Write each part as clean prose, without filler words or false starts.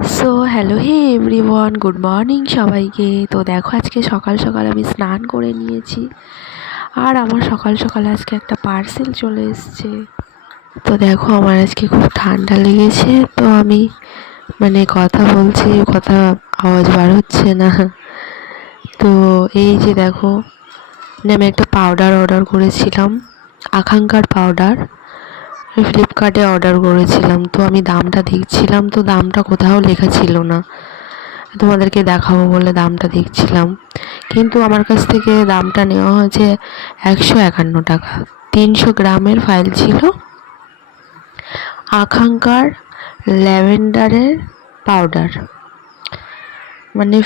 So hello hey everyone, good morning সবাইকে। তো দেখো আজকে সকাল সকাল আমি স্নান করে নিয়েছি, আর আমার সকাল সকাল আজকে একটা পার্সেল চলে এসছে। তো দেখো আমার আজকে খুব ঠান্ডা লেগেছে, তো আমি কথা বলছি, কথা আওয়াজ বার হচ্ছে না। তো এই যে দেখো, আমি একটা পাউডার অর্ডার করেছিলাম, আকাঙ্ক্ষার পাউডার। ফ্লিপকার্টে অর্ডার করেছিলাম। তো আমি দামটা দেখছিলাম, তো দামটা কোথাও লেখা ছিল না। তোমাদেরকে দেখাবো বলে দামটা দেখছিলাম, কিন্তু আমার কাছ থেকে দামটা নেওয়া হয়েছে 151 টাকা। 300 গ্রামের ফাইল ছিল, আকাঙ্ক্ষার ল্যাভেন্ডারের পাউডার,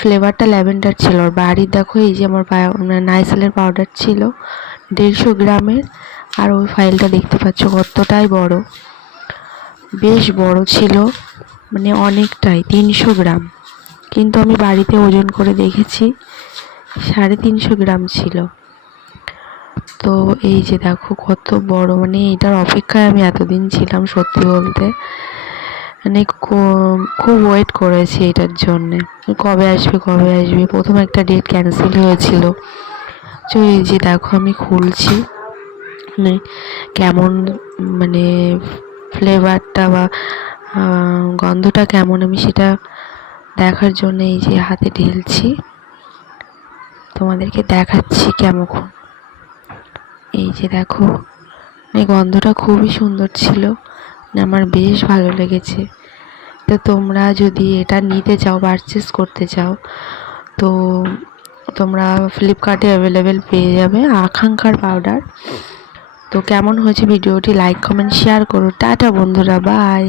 ফ্লেভারটা ল্যাভেন্ডার ছিল। আর বাড়ির দেখো, এই যে আমার নাইসেলের পাউডার ছিল 150 গ্রামের। আর ওই ফাইলটা দেখতে পাচ্ছ কতটাই বড়, বেশ বড় ছিল, অনেকটাই 300 গ্রাম। কিন্তু আমি বাড়িতে ওজন করে দেখেছি 350 গ্রাম ছিল। তো এই যে দেখো কত বড়, এটার অপেক্ষায় আমি এতদিন ছিলাম, সত্যি বলতে খুব ওয়েট করেছি এটার জন্যে, কবে আসবে কবে আসবে। প্রথম একটা ডেট ক্যান্সেল হয়েছিল। তো এই যে দেখো আমি খুলছি, কেমন ফ্লেভারটা বা গন্ধটা কেমন, আমি সেটা দেখার জন্য এই যে হাতে ঢেলছি, তোমাদেরকে দেখাচ্ছি কেমন। এই যে দেখো, গন্ধটা খুবই সুন্দর ছিল, আমার বেশ ভালো লেগেছে। তো তোমরা যদি এটা নিতে চাও, পারচেস করতে চাও, তো তোমরা ফ্লিপকার্টে অ্যাভেলেবেল পেয়ে যাবে আকাঙ্ক্ষার পাউডার। তো কেমন হয়েছে ভিডিওটি লাইক কমেন্ট শেয়ার করো। টাটা বন্ধুরা, বাই।